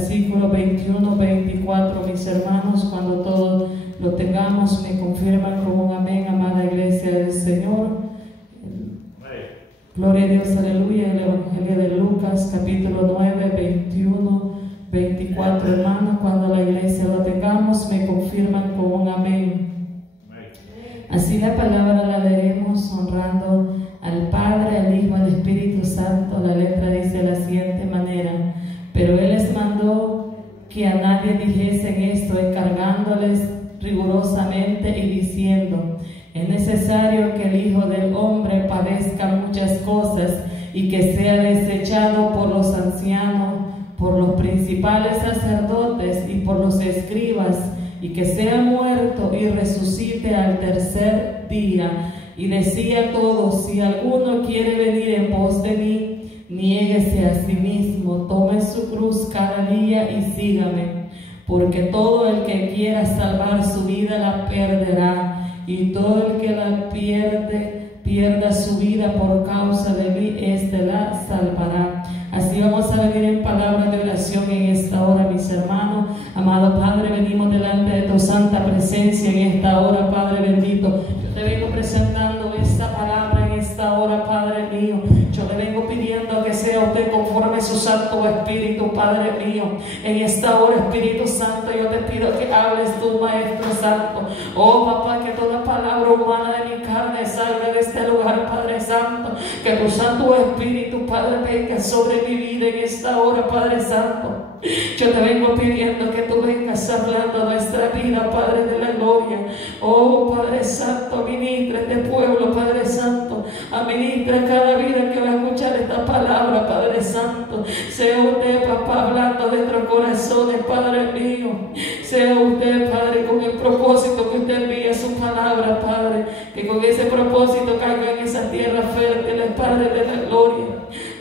Versículo 21, 24, mis hermanos, cuando todo lo tengamos, me confirman con un amén, amada iglesia del Señor. Gloria a Dios, aleluya. El Evangelio de Lucas, capítulo 9, 21, 24, hermanos, cuando la iglesia lo tengamos, me confirman con un amén. Así la palabra la leeremos honrando al Padre, al Hijo, al Espíritu Santo. La letra dice de la siguiente manera: pero Él les mandó que a nadie dijesen esto, encargándoles rigurosamente y diciendo: es necesario que el Hijo del Hombre padezca muchas cosas y que sea desechado por los ancianos, por los principales sacerdotes y por los escribas, y que sea muerto y resucite al tercer día. Y decía a todos: si alguno quiere venir en pos de mí, niéguese a sí mismo, tome su cruz cada día y sígame. Porque todo el que quiera salvar su vida la perderá, y todo el que la pierda su vida por causa de mí, éste la salvará. Así vamos a venir en palabra de oración en esta hora, mis hermanos. Amado Padre, venimos delante de tu santa presencia en esta hora, Padre bendito. Yo te vengo presentando esta palabra en esta hora, Padre mío. Yo le vengo pidiendo que sea usted conforme su Santo Espíritu, Padre mío. En esta hora, Espíritu Santo, yo te pido que hables tú, Maestro Santo. Oh, papá, que toda palabra humana de mi carne salga de este lugar, Padre Santo. Que tu Santo Espíritu, Padre, venga sobre mi vida en esta hora, Padre Santo. Yo te vengo pidiendo que tú vengas hablando nuestra vida, Padre de la gloria. Oh, Padre Santo, ministra este pueblo, Padre Santo. Administra cada vida que va a escuchar esta palabra, Padre Santo. Sea usted, papá, hablando de nuestros corazones, Padre mío. Sea usted, Padre, con el propósito que usted envía su palabra, Padre. Que con ese propósito caiga en esa tierra fértil, Padre de la gloria.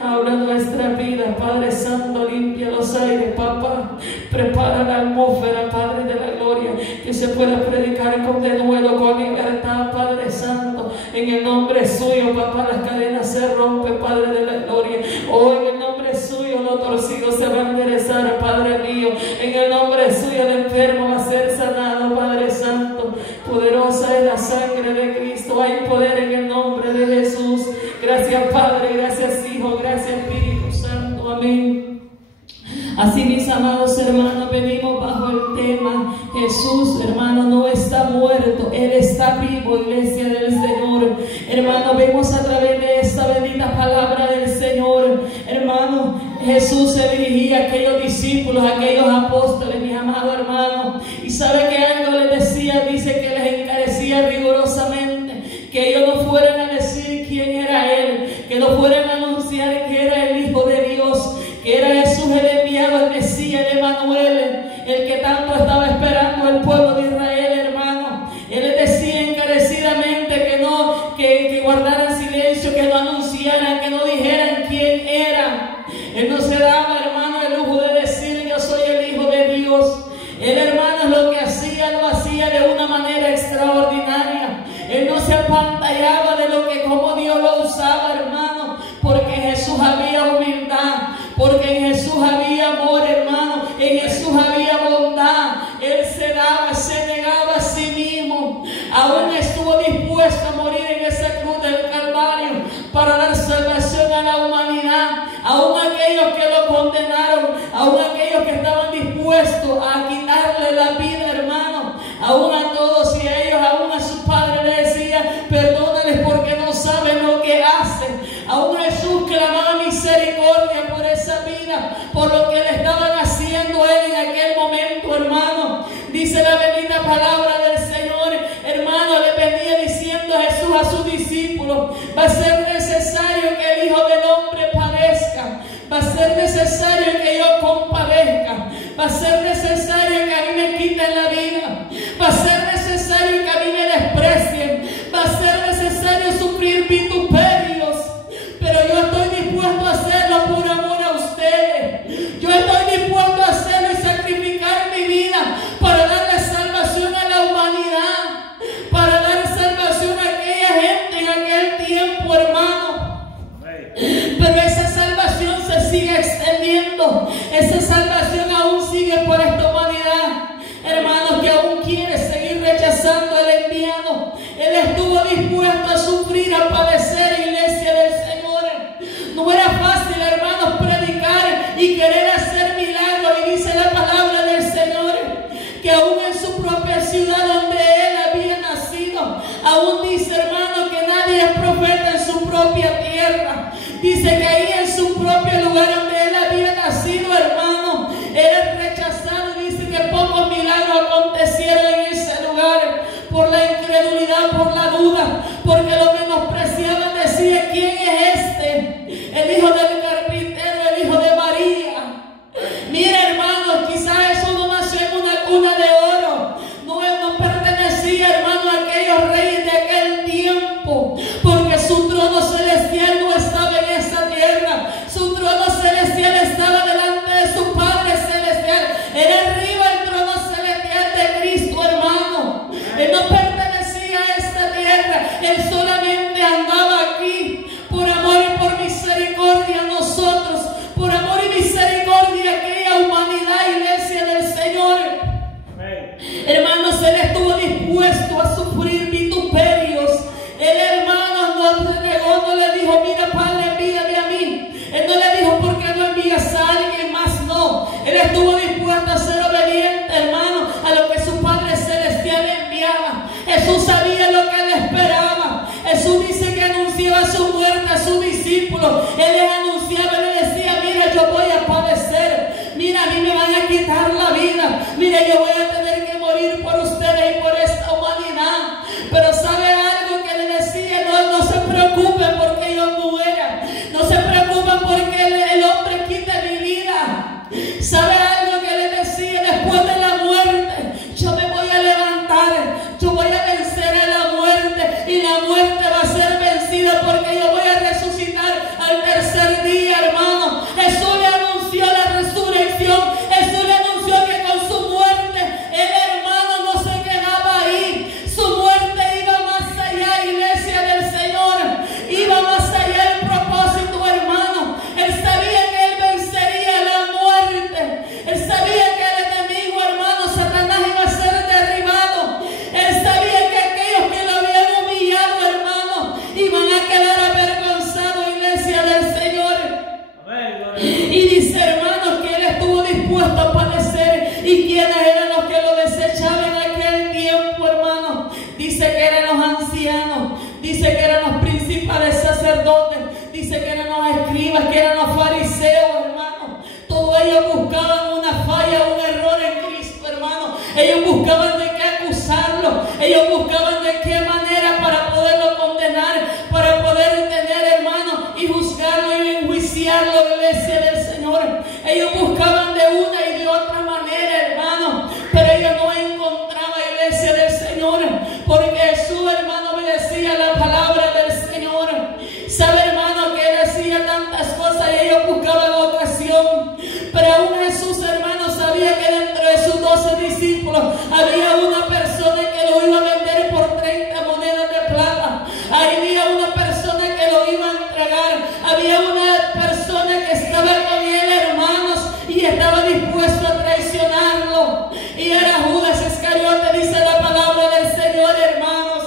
Habla nuestra vida, Padre Santo, limpia los aires, papá. Prepara la atmósfera, Padre de la gloria, que se pueda predicar con denuedo, con libertad, Padre Santo. En el nombre suyo, papá, las cadenas se rompen, Padre de la gloria. Oh, en el nombre suyo, lo torcido se va a enderezar, Padre mío. En el nombre suyo, el enfermo va a ser sanado, Padre Santo. Poderosa es la sangre de Cristo. Hay poder en el nombre de Jesús. Gracias, Padre. Gracias, Hijo. Gracias, Espíritu Santo. Amén. Así, mis amados hermanos, venimos bajo el tema: Jesús, hermano, no está muerto, Él está vivo, iglesia del Señor. Hermano, vemos a través de esta bendita palabra del Señor, hermano, Jesús se dirigía a aquellos discípulos, a aquellos apóstoles, mis amados hermanos, y sabe que algo les decía, dice que les encarecía rigurosamente, que ellos no fueran a decir quién era Él, que no fueran a anunciar que era el Hijo de Dios, que era Jesús el enviado, el Mesías, el Emanuel, el que tanto estaba esperando el pueblo de Israel, hermano. Él les decía encarecidamente que guardaran silencio, que no anunciaran, que no dijeran quién era. Él no se daba, hermano, el lujo de decir: yo soy el Hijo de Dios. Él, hermano, lo que hacía, lo hacía de una manera extraordinaria. Él no se apantallaba de cómo Dios lo usaba, hermano, porque en Jesús había humildad, porque en Jesús había amor, hermano, en Jesús había bondad. Él se daba, se negaba a sí mismo, aún estuvo dispuesto a morir en esa cruz del Calvario para dar salvación a la humanidad. Aún aquellos que lo condenaron, aún aquellos que estaban dispuestos a quitarle la vida, hermano, aún a todos y a ellos, aún a su padre le decía: perdónales porque no saben lo que hacen. Aún Jesús clamaba misericordia por esa vida, por lo que le estaban haciendo a él en aquel momento, hermano. Dice la bendita palabra del Señor, hermano, le venía diciendo Jesús a sus discípulos: va a ser necesario que el Hijo del Hombre padezca, va a ser necesario que yo compadezca, va a ser necesario que a mí me quiten la vida, va a ser necesario que a mí me desprecien, va a ser necesario sufrir vituperios, pero yo estoy dispuesto a hacerlo por amor a ustedes. Yo estoy dispuesto a hacerlo y sacrificar mi vida para darle salvación a la humanidad, para dar salvación a aquella gente en aquel tiempo, hermano. Pero esa salvación se sigue extendiendo, esa salvación aún discípulos, Él les anunciaba, Él les decía: mira, yo voy a padecer, mira, a mí me van a quitar la vida, mira, yo voy a tener que morir por ustedes y por esta humanidad. Pero ¿sabe algo que le decía? No se preocupen porque yo muera, no se preocupen porque el hombre quite mi vida. ¿Sabe algo que le decía? Después de la muerte, yo me voy a levantar, yo voy a vencer a la muerte, y la muerte va a ser vencida porque yo voy a resucitar al tercer día, hermano. Jesús le anunció la resurrección, Jesús le anunció que con su muerte el hermano no se quedaba ahí, su muerte iba más allá, iglesia del Señor, iba más allá el propósito, hermano. Él sabía que él vencería la muerte, él sabía que el enemigo, hermano, Satanás, iba a ser derribado, él sabía que aquellos que lo habían humillado, hermano, iban a quedar avergonzados, iglesia del Señor. Y dice, hermanos, que él estuvo dispuesto a padecer. ¿Y quiénes eran los que lo desechaban en aquel tiempo, hermano? Dice que eran los ancianos, dice que eran los principales sacerdotes, dice que eran los escribas, que eran los fariseos, hermano. Todos ellos buscaban una falla, un error en Cristo, hermano. Ellos buscaban de qué acusarlo, ellos buscaban de qué manera para poderlo condenar, para poder tener, hermano, y juzgarlo y enjuiciarlo, iglesia del Señor. Ellos buscaban de una y de otra manera, hermano, pero ellos no encontraban, iglesia del Señor, porque Jesús, hermano, me decía la palabra del Señor. Sabe, hermano, que él decía tantas cosas y ellos buscaban ocasión, pero aún Jesús, hermano, sabía que dentro de sus 12 discípulos había una persona que lo iba a vender por 30 monedas de plata, había una persona que lo iba a entregar, había una persona que estaba con él, hermanos, y estaba dispuesto a traicionarlo, y era Judas Iscariote, dice la palabra del Señor, hermanos.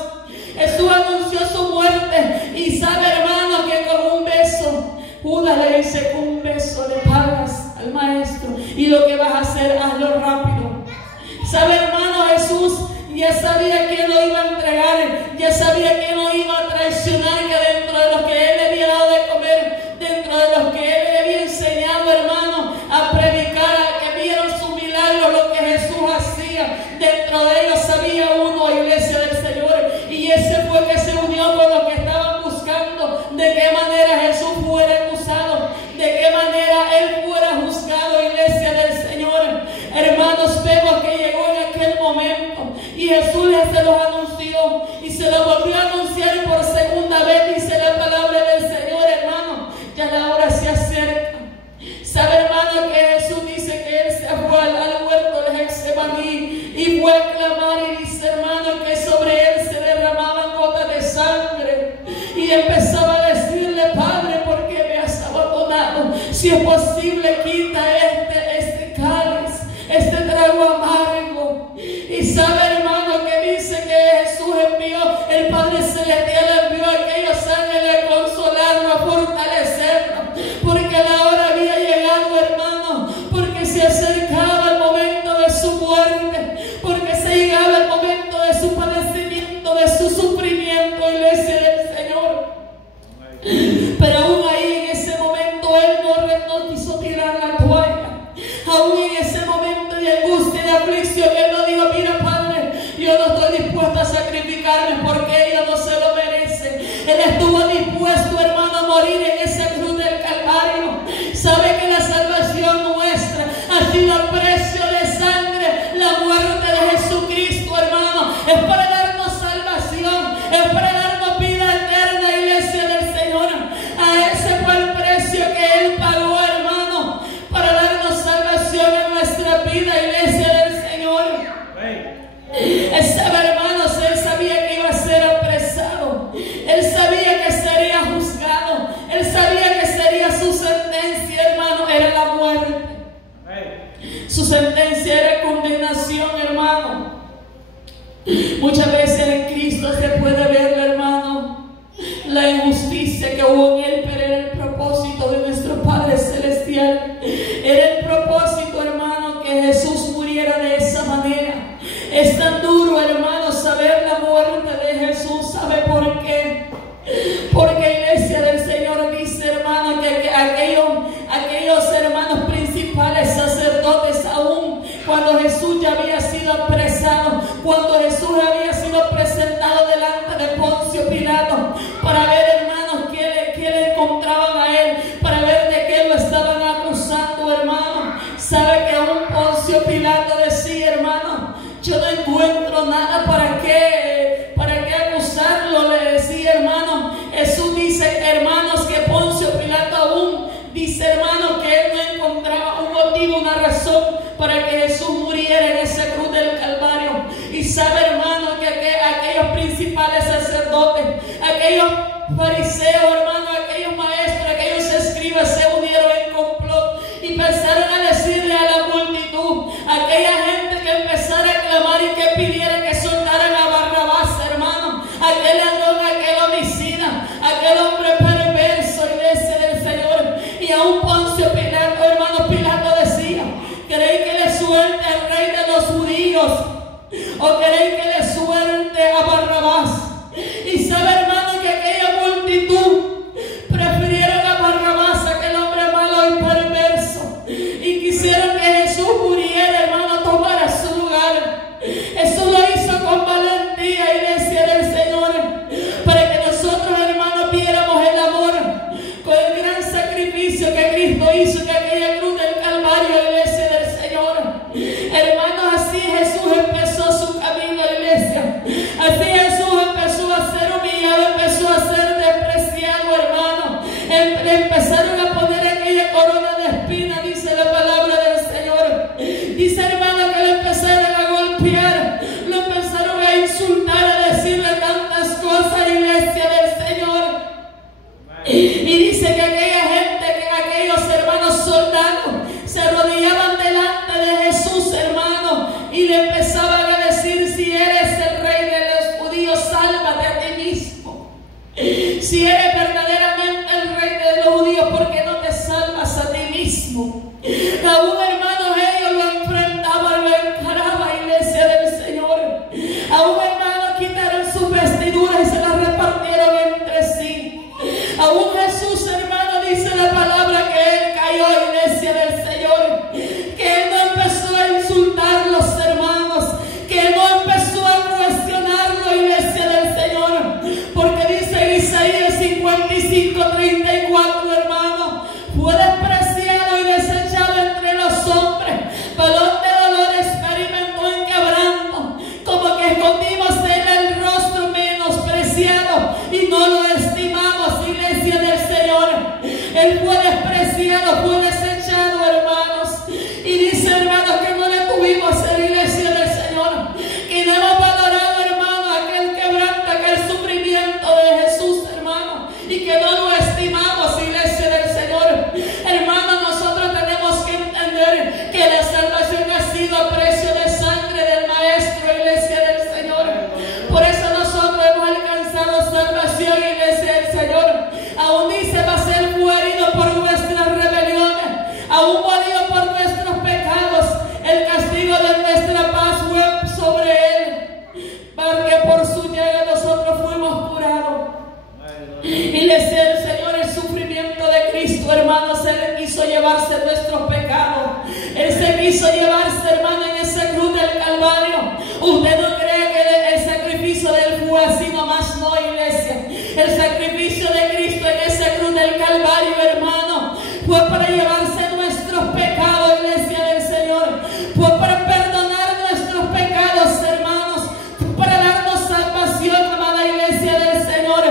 Jesús anunció su muerte, y sabe, hermano, que con un beso, Judas le dice: con un beso le pagas al maestro, y lo que vas a hacer, hazlo rápido. Sabe, hermano, Jesús ya sabía que lo iba a entregar, ya sabía que no iba a traicionar, que dentro de los que él le había dado de comer, dentro de los que él le había enseñado, hermano, a predicar, a que vieron su milagro, lo que Jesús hacía, dentro de ellos había uno, iglesia del Señor, y ese fue que se unió con los que estaban buscando de qué manera Jesús fuera acusado, de qué manera él fuera juzgado, iglesia del Señor. Hermanos, vemos que llegó en aquel momento y Jesús les se los anunció y se lo volvió a anunciar por segunda vez, dice la palabra del Señor, hermano. Ya la hora se acerca. Sabe, hermano, que Jesús dice que él se fue al huerto de Getsemaní y fue a clamar, y dice, hermano, que sobre él se derramaban gotas de sangre, y empezaba a decirle: Padre, ¿por qué me has abandonado? Si es posible, quita este cáliz, este trago amargo. Y sabe, hermano, que dice que Jesús envió, el Padre Celestial envió a aquellos ángeles a consolarlo, a fortalecerlo, porque la hora había llegado, hermano, porque se acercaba el momento de su muerte, porque se llegaba el momento de su padecimiento, de su sufrimiento, iglesia del Señor. Pero aún ahí, en ese momento, él no quiso tirar la toalla. Aún en ese momento de angustia y de aflicción, él no dijo: mira, Padre, yo no estoy dispuesto a sacrificarme porque ella no se lo merece. Él estuvo dispuesto, hermano, a morir en esa cruz del Calvario. Sabe que la salvación nuestra ha sido a precio de sangre. La muerte de Jesucristo, hermano, es para darnos salvación, es para darnos vida eterna, iglesia del Señor. A ese fue el precio que él pagó, hermano, para darnos salvación en nuestra vida, iglesia del Señor. Sabe, hermanos, él sabía que iba a ser apresado, él sabía que sería juzgado, él sabía que sería su sentencia, hermano, era la muerte. Su sentencia era condenación, hermano. Muchas veces en Cristo se puede ver, hermano, la injusticia que hubo en él, pero era el propósito de nuestro Padre Celestial. Era el propósito, hermano, que Jesús muriera de esa manera. Es tan duro, hermano, saber la muerte de Jesús. ¿Sabe por qué? Porque iglesia del Señor dice, hermano, cuando Jesús ya había sido apresado, cuando Jesús había sido presentado delante de Poncio Pilato, para ver, hermanos, qué le encontraban a él, para ver de qué lo estaban acusando, hermano. Sabe que aún Poncio Pilato decía, hermano, yo no encuentro nada para qué acusarlo, le decía, hermano. Jesús dice, hermanos, que Poncio Pilato aún dice, hermano, que él no encontraba un motivo, una razón para que Jesús muriera en esa cruz del Calvario. Y sabe, hermano, que aquellos principales sacerdotes, aquellos fariseos, hermano, aquellos maestros, aquellos escribas se unieron en complot y empezaron a decirle a la multitud, aquella gente que empezara a clamar y que pidiera que soltaran a Barrabás, hermano, aquel ladrón, aquel homicida, aquel hombre perverso, iglesia del Señor. Y aún Poncio Pilato, hermano, Pilato decía, ¿queréis que le suelte al rey de los judíos o queréis que le suelte a Barrabás? Y sabe, hermano, que aquella multitud prefirieron a Barrabás, aquel hombre malo y perverso, y quisieron que Jesús muriera, hermano, tomara su lugar. Eso lo hizo con valentía, iglesia del Señor, para que nosotros, hermanos, viéramos el amor con el gran sacrificio que Cristo hizo en aquella cruz del Calvario, iglesia del Señor. Hermanos, así Jesús empezó su camino, iglesia. Así Jesús empezó a ser humillado, empezó a ser despreciado, hermano. Empezaron a poner aquella corona de espinas, dice la palabra del Señor. Dice, hermano, que lo empezaron a golpear, lo empezaron a insultar, a decirle tantas cosas, iglesia del Señor. Y dice que aquella gente, que aquellos hermanos soldados se arrodillaban delante de Jesús, hermano, y le empezaban a decir, si eres el rey de los judíos, sálvate a ti mismo. Si eres verdaderamente el rey de los judíos, ¿por qué no te salvas a ti mismo? Aún, hermanos, ellos lo enfrentaban, lo encaraban, iglesia del Señor. Aún, hermanos, quitaron sus vestiduras y se las repartieron entre sí. Aún Jesús, hermano, dice la palabra que él cayó, iglesia del Señor, que él no empezó a insultar los hermanos, que él no empezó a cuestionarlo, iglesia del Señor, porque dice Isaías 55:34, hermano, fue despreciado y desechado entre los hombres, varón de dolor experimentó en quebranto, como que escondimos de él el rostro menospreciado y no lo estimamos, iglesia del Señor. Él fue despreciado, fue desechado, hermanos. Y dice, hermanos, que no le tuvimos en la iglesia del Señor, que no hemos valorado, hermano, aquel quebranto, aquel sufrimiento de Jesús, hermano, y que no lo estimamos, iglesia del Señor. Hermanos, nosotros tenemos que entender que la salvación ha sido a precio de sangre del Maestro, iglesia del Señor. Por eso nosotros hemos alcanzado salvación, iglesia del Señor. Aún dice, va a ser herido por nuestras rebeliones, aún molido por nuestros pecados, el castigo de nuestra paz fue sobre él, porque por su llaga nosotros fuimos curados. Iglesia del Señor, el sufrimiento de Cristo, hermanos, él quiso llevarse nuestros pecados, él se quiso llevarse, hermano, en esa cruz del Calvario. Usted no cree que el sacrificio de él fue así nomás, no, iglesia. El sacrificio de Cristo en esa cruz del Calvario, hermano, fue para llevarse nuestros pecados, iglesia del Señor. Fue para perdonar nuestros pecados, hermanos. Fue para darnos salvación, amada iglesia del Señor.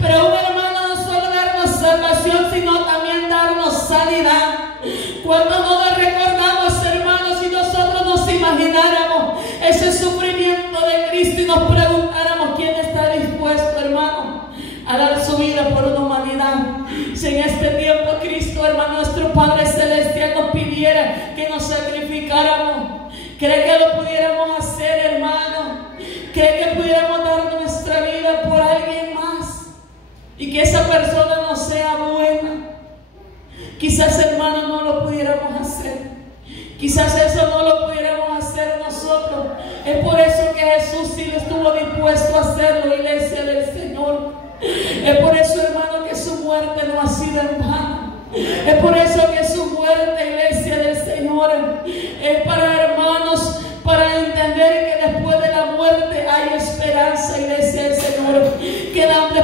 Pero un hermano, no solo darnos salvación, sino también darnos sanidad. Cuando no nos recordamos, hermanos, si nosotros nos imagináramos ese sufrimiento de Cristo y nos preguntáramos quién está dispuesto, hermano, a dar su vida por una humanidad. Si en este tiempo Cristo, hermano, nuestro Padre Celestial nos pidiera que nos sacrificáramos, ¿cree que lo pudiéramos hacer, hermano? ¿Cree que pudiéramos dar nuestra vida por alguien más? Y que esa persona no sea buena. Quizás, hermano, no lo pudiéramos hacer. Quizás eso no lo pudiéramos hacer nosotros. Es por eso que Jesús sí estuvo dispuesto a hacerlo, iglesia del Señor. Es por eso, hermano, que su muerte no ha sido en vano. Es por eso que su muerte, iglesia del Señor, es para, hermano,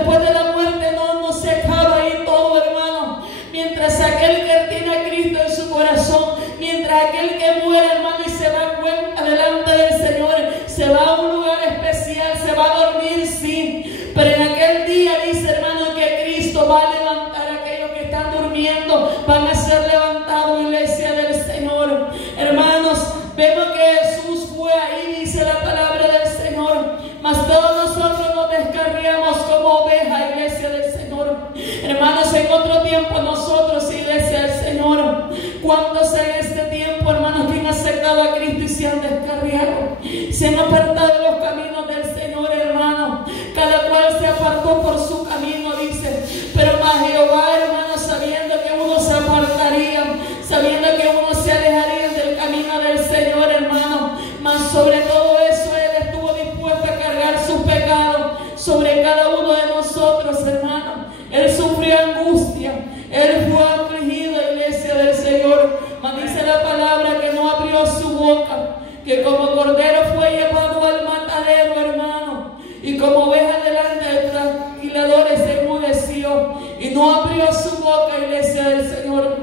después de la muerte no se acaba ahí todo, hermano. Mientras aquel que tiene a Cristo en su corazón, mientras aquel que muere, hermano, y se da cuenta delante del Señor, se va a un lugar especial, se va a dormir, sí, pero en aquel día dice, hermano, que Cristo va a levantar a aquellos que están durmiendo, van a ser levantados, iglesia del Señor. Hermanos, vemos que Jesús fue ahí, dice la palabra del Señor, mas todos nosotros nos descarriamos como ovejas, iglesia del Señor. Hermanos, en otro tiempo nosotros, iglesia del Señor, ¿cuántos en este tiempo, hermanos, que han aceptado a Cristo y se han descarriado? Se han apartado de los caminos del Señor, hermano. Cada cual se apartó por su camino, dice. Pero más Jehová, hermano, sabiendo que uno se apartaría, sabiendo que uno se alejaría del camino del Señor, hermano, más sobre todo eso, Él estuvo dispuesto a cargar sus pecados sobre cada uno de nosotros, hermano. Él sufrió angustia, Él fue afligido, iglesia del Señor. Mas dice la palabra que no abrió su boca, que como cordero fue llevado al matadero, hermano, y como oveja delante de trasquiladores se enmudeció y no abrió su boca, iglesia del Señor.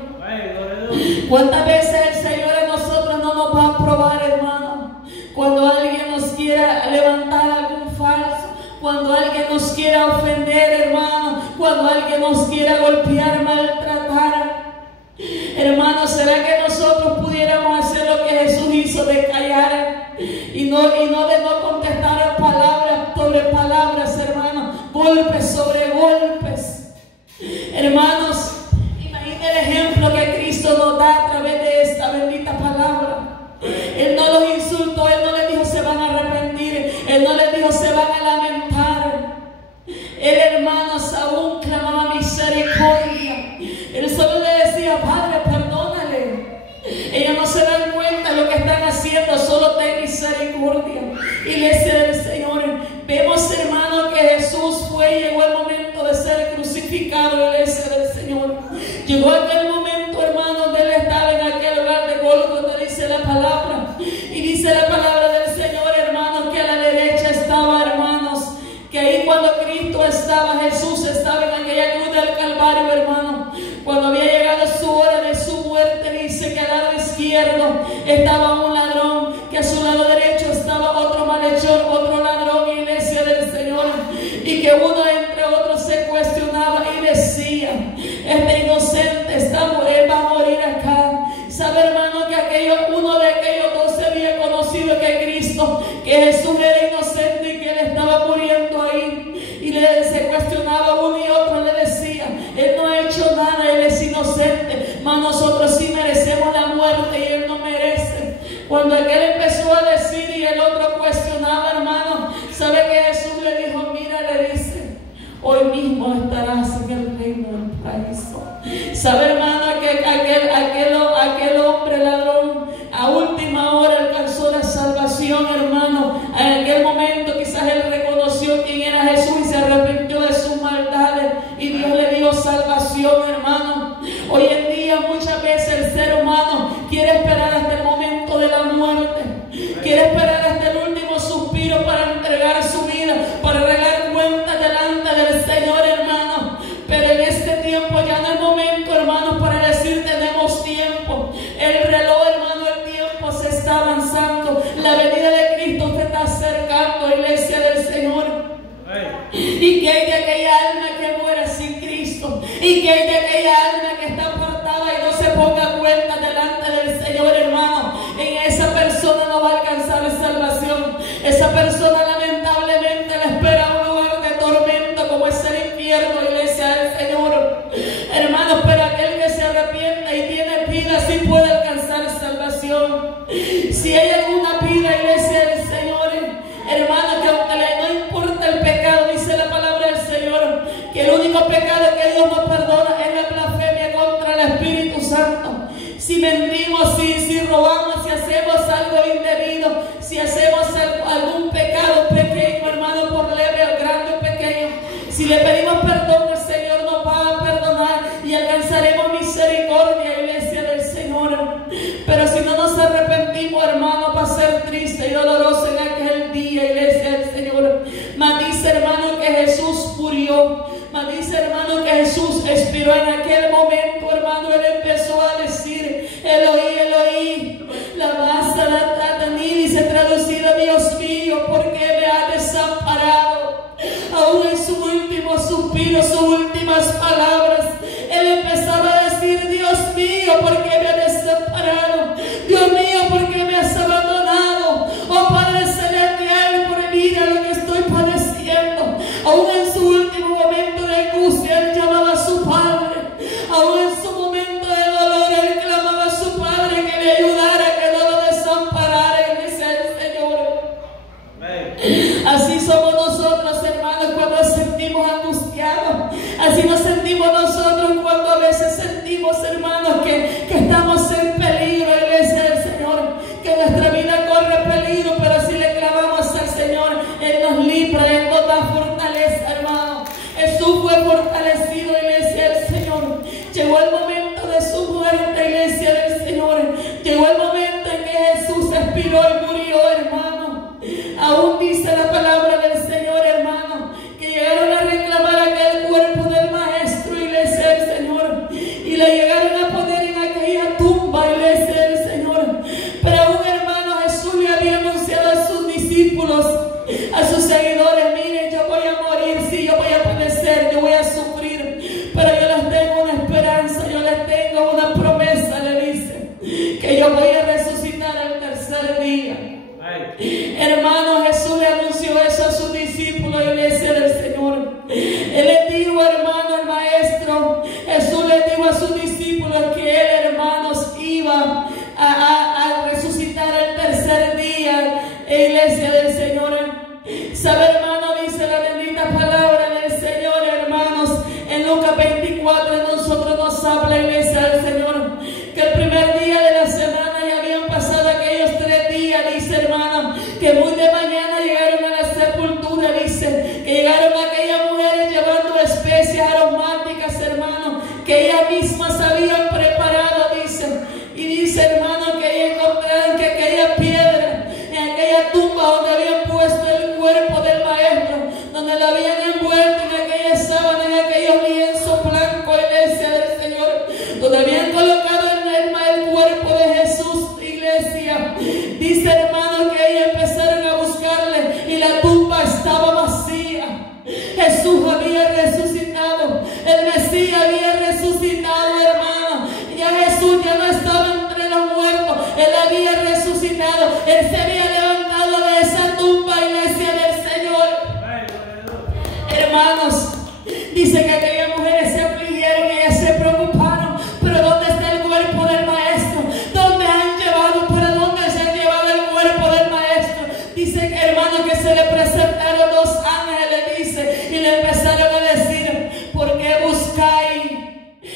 ¿Cuántas veces el Señor en nosotros no nos va a probar, hermano? Cuando alguien nos quiera levantar algún falso, cuando alguien nos quiera ofender, hermano, cuando alguien nos quiera golpear, maltratar. Hermano, ¿será que nosotros pudiéramos hacer lo que Jesús hizo, de callar y no de no contestar palabras sobre palabras, hermano, golpes sobre golpes? Hermanos, imaginen el ejemplo que Cristo nos da a través de esta bendita palabra. Él no los insultó, Él no les dijo se van a arrepentir, Él no les dijo se van a lamentar. Él, hermanos, aún clamaba misericordia. Él solo le decía, Padre, perdónale. Ellos no se dan cuenta de lo que están haciendo, solo ten misericordia. Iglesia del Señor, vemos, hermano, que Jesús fue y llegó el momento de ser crucificado, iglesia del Señor. Llegó aquel momento, hermano, donde Él estaba en aquel lugar de Gólgota, dice la palabra. Y dice la palabra del Señor, hermanos, que a la derecha estaba, hermanos, que ahí cuando Cristo estaba, Jesús estaba en aquella cruz del Calvario, hermano. Cuando había llegado su hora de su muerte, dice que al lado izquierdo estaba un ladrón, que a su lado derecho estaba otro malhechor, otro ladrón, iglesia del Señor. Y que uno entre otros se cuestionaba y decía, este inocente él va a morir acá. Sabe, hermano, que uno de aquellos dos se había conocido que Cristo, que Jesús era inocente y que Él estaba muriendo ahí. Y se cuestionaba uno y otro, le decía, Él no ha hecho nada, Él es inocente, mas nosotros sí merecemos la muerte y Él no merece. Cuando aquel empezó a decir y el otro cuestionaba, hermano, ¿sabe que Jesús le dijo? Mira, le dice, hoy mismo estarás en el reino del paraíso. ¿Sabe, hermano, que aquel hombre ladrón a última hora alcanzó la salvación, hermano? En aquel momento quizás él reconoció quién era Jesús y se arrepintió de sus maldades y Dios le dio salvación, hermano. Hoy en día muchas veces el ser humano quiere esperar hasta el momento de la muerte, quiere esperar hasta el último suspiro para entregar su vida, para arreglar cuentas delante del Señor, hermano. Pero en este tiempo ya no es momento, hermano, para decir tenemos tiempo. El reloj, hermano, el tiempo se está avanzando. La venida de Cristo se está acercando, iglesia del Señor. Y que hay de aquella alma que muera sin Cristo, y que hay de aquella alma que está apartada y no se ponga cuenta delante del Señor, hermano. En esa persona no va a alcanzar salvación. Esa persona lamentablemente le espera un lugar de tormento como es el infierno, iglesia del Señor. Hermanos, pero aquel que se arrepienta y tiene vida sí puede alcanzar salvación. Si hay alguna vida, iglesia del Señor, hermano, que aunque no importa el pecado, dice la palabra del Señor, que el único pecado que Dios nos perdona es la blasfemia contra el Espíritu Santo. Si mentimos, si robamos, si hacemos algo indebido, si hacemos algún pecado pequeño, hermano, por leve o grande o pequeño, si le pedimos perdón, el Señor nos va a perdonar y alcanzaremos misericordia, iglesia del Señor. Pero si no nos arrepentimos, hermano, va a ser triste y doloroso en aquel día, iglesia del Señor. Mas dice, hermano, que Jesús murió Dice, hermano, que Jesús expiró en aquel momento, hermano. Él empezó a decir: Eloí, Eloí, lama sabactani. Dice traducido: Dios mío, ¿por qué me has desamparado? Aún en su último suspiro, sus últimas palabras, él empezaba a decir: Dios mío, ¿por qué me has desamparado? Dios mío, ¿por qué me has abandonado? Oh Padre celestial, por mira lo que estoy padeciendo. Aún en su último momento de angustia, él llamaba a su Padre. Aún en su momento de dolor, él clamaba a su Padre que le ayudara, que no lo desamparara. Dice el Señor. Así somos nosotros, hermanos, cuando nos sentimos angustiados. Así nos sentimos nosotros cuando a veces sentimos, hermanos, que estamos en peligro, iglesia del Señor, que nuestra vida corre peligro, pero si le clamamos al Señor, Él nos libra, Él nos da fortaleza, hermano. Jesús fue fortalecido, iglesia del Señor. Llegó el momento de su muerte, iglesia del Señor. Llegó el momento en que Jesús expiró y murió, hermano. Aún dice la palabra del Señor, hermano, que llegaron a reclamar aquel cuerpo del Maestro, iglesia del Señor, y le llegaron a poner en aquella tumba, iglesia del Señor. Pero aún, hermano, Jesús le había anunciado a sus discípulos, a sus seguidores: miren, yo voy a morir, sí, yo voy a padecer, yo voy a sufrir, pero yo les tengo una esperanza, yo les tengo una promesa, le dice, que yo voy a resucitar al tercer día. Hermano, Jesús le anunció eso a sus discípulos, iglesia del Señor. Él les dijo, hermano, el Maestro, Jesús les dijo a sus discípulos que Él, hermanos, iba a resucitar el tercer día, iglesia del Señor. ¿Sabe, hermano? Dice la bendita palabra del Señor, hermanos, en Lucas 24, nosotros nos habla, iglesia del Señor, que el primer día de la semana ya habían pasado aquellos 3 días, dice, hermano, que muy de mañana llegaron a la sepultura, dice, que llegaron aquellas mujeres llevando especias aromáticas, hermano, que ellas mismas habían preparado, dice, y dice, hermano, que ellas encontraron que aquella piedra, en aquella tumba donde habían puesto el cuerpo del Maestro, donde lo habían envuelto en aquella sábana, en aquellos lienzos blancos, iglesia del Señor, donde habían colocado el cuerpo de Jesús, iglesia. Dice, hermano, que ellos empezaron a buscarle y la tumba estaba vacía. Jesús había resucitado, el Mesías había resucitado, hermano. Ya Jesús ya no estaba entre los muertos, Él había resucitado, Él se había levantado de esa tumba, iglesia del Señor. Hermanos, dice que aquellas mujeres se afligieron y ellas se preocuparon. Pero ¿dónde está el cuerpo del Maestro? ¿Dónde han llevado? ¿Para dónde se han llevado el cuerpo del Maestro? Dice, hermano, que se le presentaron 2 ángeles, dice, y le empezaron a decir: ¿por qué buscáis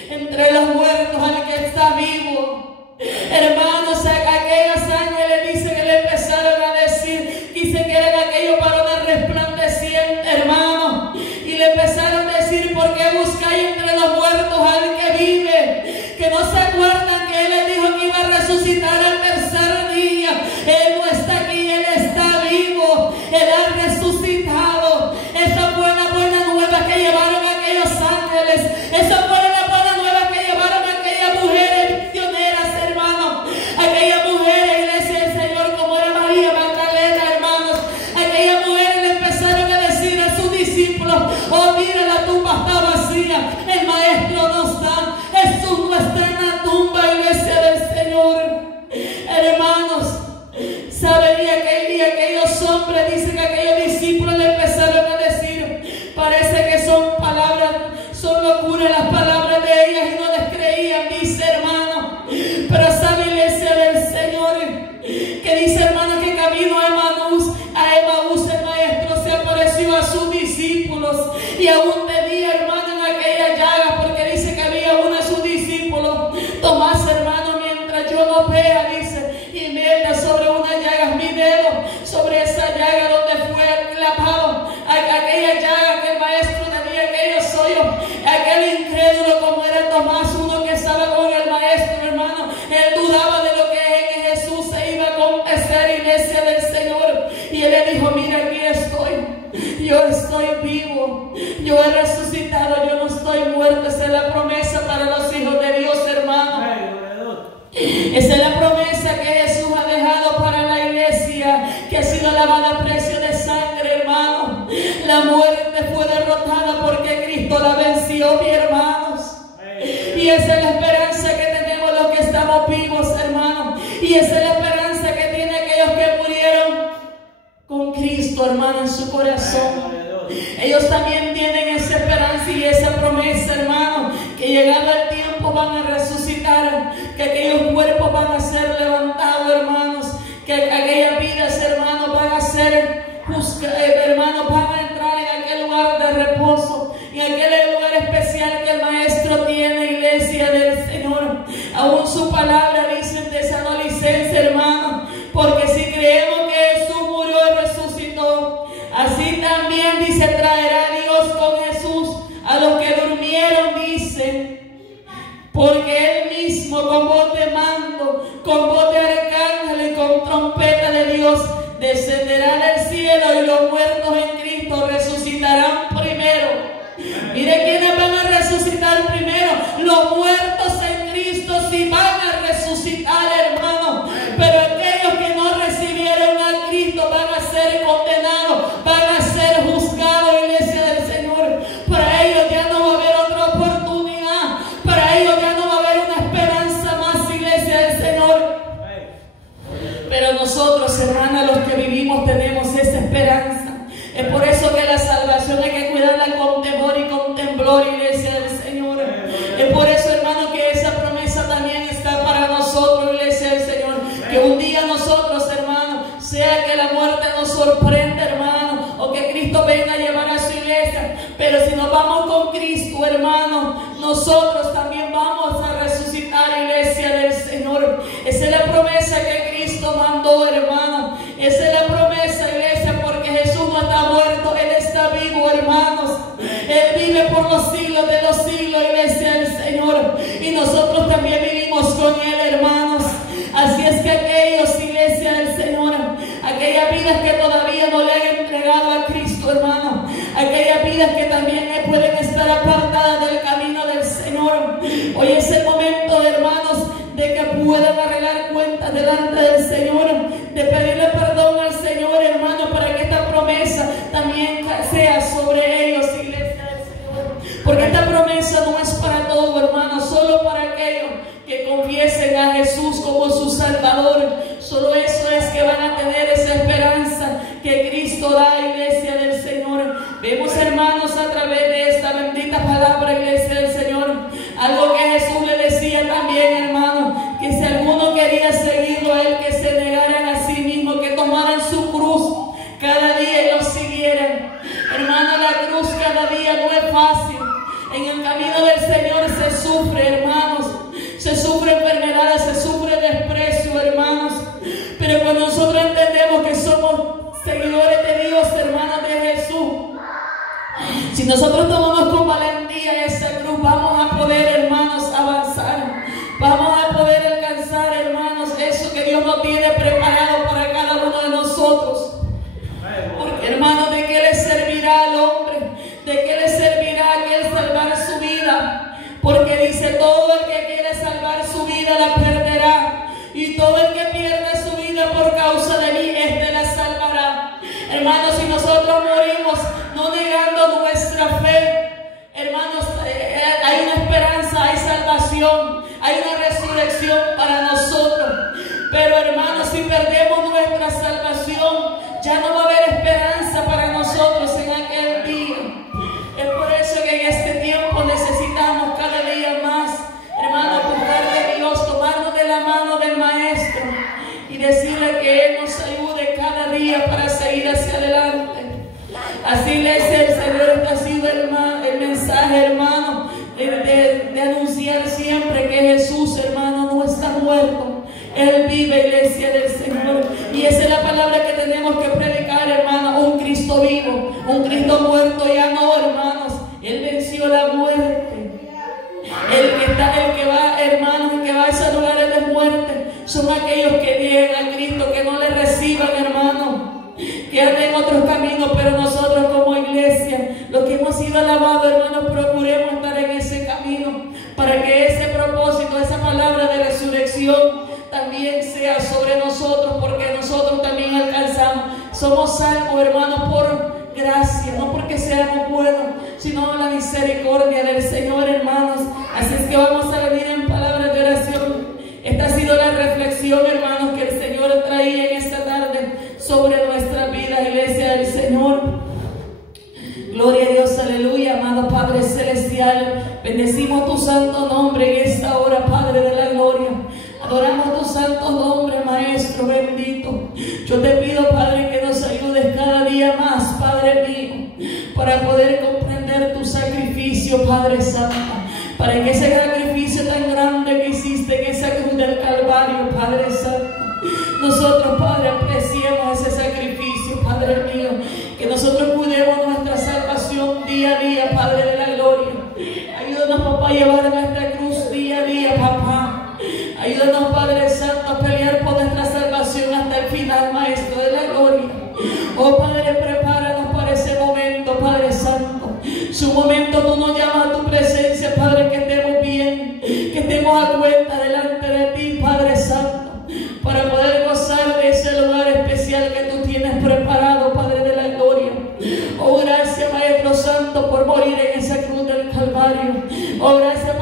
entre los muertos al que está vivo? Hermanos, aquellos ángeles, dice, que le empezaron a decir, dice que eran aquellos varones resplandecientes, hermano, y le empezaron a decir: ¿por qué buscáis entre los muertos al que vive? Que no se acuerdan que Él le dijo que iba a resucitar al tercer día. Él no está aquí, Él está vivo, Él ha resucitado. Esa fue la buena nueva que llevaron aquellos ángeles. Esa fue la buena nueva que llevaron aquellas mujeres misioneras, hermanos. Aquellas mujeres, iglesia del Señor, como era María Magdalena, hermanos. Aquellas mujeres le empezaron a decir a sus discípulos: oh, mira, la tumba está vacía, el Maestro no está, Jesús no está en la tumba, iglesia del Señor. Hermanos, ¿saben? Y aquellos hombres, dicen que aquellos discípulos le empezaron a decir: parece que son palabras, son locuras las palabras de ellas, y no les creían, dice, hermano. Pero sabe, iglesia del Señor, que dice, hermano, que camino a Emaús el Maestro se apareció a sus discípulos, y aún de día, hermano, en aquella llaga, porque dice que había uno de sus discípulos, Tomás, hermano, mientras yo no vea, dice, y meta sobre una llaga mi dedo, sobre esa llaga donde fue clavado, aquella llaga que el Maestro tenía, aquellos hoyos, aquel incrédulo como era Tomás, uno que estaba con el Maestro, hermano, él dudaba de lo que en Jesús se iba a acontecer, iglesia del Señor, y él le dijo: mira, aquí estoy, yo estoy vivo, yo he resucitado resucitado, yo no estoy muerto. Esa es la promesa para los hijos de Dios, hermano. Esa es la promesa que Jesús ha dejado para la iglesia, que ha sido lavada a precio de sangre, hermano. La muerte fue derrotada porque Cristo la venció, mis hermanos. Y esa es la esperanza que tenemos los que estamos vivos, hermano. Y esa es la esperanza que tienen aquellos que murieron con Cristo, hermano, en su corazón. Ellos también tienen esa esperanza y esa promesa, hermano, que llegado el tiempo van a resucitar, que aquellos cuerpos van a ser levantados, hermanos, que aquellas vidas, hermanos, van a ser juzgadas, hermanos, van a entrar en aquel lugar de reposo, en aquel lugar especial que el Maestro tiene, iglesia del Señor. Aún su palabra dice en Tesalonicenses, hermano, porque si creemos que Jesús murió y resucitó, así también dice, traerá Dios con Jesús a los que durmieron, dice, porque Él mismo con voz de mando, con voz de arcángel y con trompeta de Dios descenderá del cielo, y los muertos en Cristo resucitarán primero. Mire quiénes van a resucitar primero. Los muertos en Cristo sí van a resucitar, hermano, pero aquellos que no recibieron a Cristo van a ser condenados, van a ser juzgados, iglesia del Señor. Para ellos ya no va a haber otra oportunidad, para ellos ya no va a haber una esperanza más, iglesia del Señor. Pero nosotros, hermanos, los que vivimos tenemos esa esperanza. Es por eso que la salvación hay que cuidarla con temor y con temblor, iglesia del Señor. Es por eso, hermano, que esa promesa también está para nosotros, iglesia del Señor. Que un día nosotros, hermano, sea que la muerte nos sorprenda, hermano, o que Cristo venga a llevar a su iglesia, pero si nos vamos con Cristo, hermano, nosotros también vamos a resucitar, iglesia del Señor. Esa es la promesa que Cristo mandó, hermano. Esa es la promesa, iglesia, porque Jesús no está muerto, Él está vivo, hermanos. Él vive por los siglos de los siglos, iglesia del Señor. Y nosotros también vivimos con Él, hermanos. Así es que aquellos, iglesia del Señor, aquellas vidas que todavía no le han entregado a Cristo, hermano, aquellas vidas que también pueden estar apartadas del camino del Señor, hoy es el momento, hermanos, de que puedan arreglar cuentas delante del Señor, de pedirle perdón al Señor, hermano, para que esta promesa también sea sobre ellos, iglesia del Señor. Porque esta promesa no es para todos, hermano, solo para aquellos que confiesen a Jesús como su Salvador. Solo eso es que van a tener esa esperanza que Cristo da, iglesia del Señor. Vemos, hermanos, a través de esta bendita palabra, iglesia del Señor, algo que Jesús le decía también, hermano, que si alguno quería seguirlo a Él, que se negaran a sí mismo, que tomaran su cruz cada día y lo siguieran. Hermano, la cruz cada día no es fácil. En el camino del Señor se sufre, hermanos. Se sufre enfermedades, se sufre desprecio, hermanos. Pero cuando nosotros entendemos que somos seguidores de Dios, hermanos de Jesús, si nosotros tomamos con valentía esa cruz, vamos a poder, hermanos, avanzar. Vamos a poder alcanzar, hermanos, eso que Dios nos tiene preparado para cada uno de nosotros. Porque, hermanos, ¿de qué le servirá al hombre? ¿De qué le servirá a aquel salvar su vida? Porque dice, todo el que quiere salvar su vida la perderá, y todo el que pierda su vida por causa de mí, este la salvará. Hermanos, si nosotros morimos no negando nuestra fe, hermanos, hay una esperanza, hay salvación, hay una resurrección para nosotros. Pero, hermanos, si perdemos nuestra salvación, ya no va a haber esperanza para nosotros en aquel día. Es por eso que en este tiempo necesitamos cada día más, hermanos, buscar de Dios, tomarnos de la mano del Maestro y decirle que Él nos ayude cada día para seguir hacia adelante. Así le dice el Señor. Este ha sido el mensaje, hermano, de anunciar siempre que Jesús, hermano, no está muerto. Él vive, iglesia del Señor. Y esa es la palabra que tenemos que predicar, hermano. Un Cristo vivo, un Cristo muerto ya no, hermanos. Él venció la muerte. El que va, hermanos, el que va a esos lugares de muerte son aquellos que niegan a Cristo, que no le reciban, hermano, que anden en otros caminos. Pero nosotros como iglesia, los que hemos sido alabados, hermanos, Somos salvos, hermanos, por gracia, no porque seamos buenos, sino la misericordia del Señor, hermanos. Así es que vamos a venir en palabras de oración. Esta ha sido la reflexión, hermanos, que el Señor traía en esta tarde sobre nuestra vida, iglesia del Señor. Gloria a Dios, aleluya. Amado Padre Celestial, bendecimos tu santo nombre en esta hora, Padre de la gloria. Adoramos tu santo nombre, Maestro bendito. Yo te pido, Padre, que nos ayudes cada día más, Padre mío, para poder comprender tu sacrificio, Padre Santo, para que ese sacrificio tan grande que hiciste en esa cruz del Calvario, Padre Santo, nosotros, Padre, apreciemos ese sacrificio, Padre mío, que nosotros cuidemos nuestra salvación día a día, Padre de la gloria. Ayúdanos, papá, a llevar nuestra cruz día a día, papá. Ayúdanos, Padre Santo, a pelear por nuestra salvación hasta el final, Maestro de la gloria. Oh, Padre, prepáranos para ese momento, Padre Santo. Su momento tú nos llamas a tu presencia, Padre, que estemos bien, que estemos a cuenta delante de ti, Padre Santo, para poder gozar de ese lugar especial que tú tienes preparado, Padre de la gloria. Oh, gracias, Maestro Santo, por morir en esa cruz del Calvario. Oh, gracias,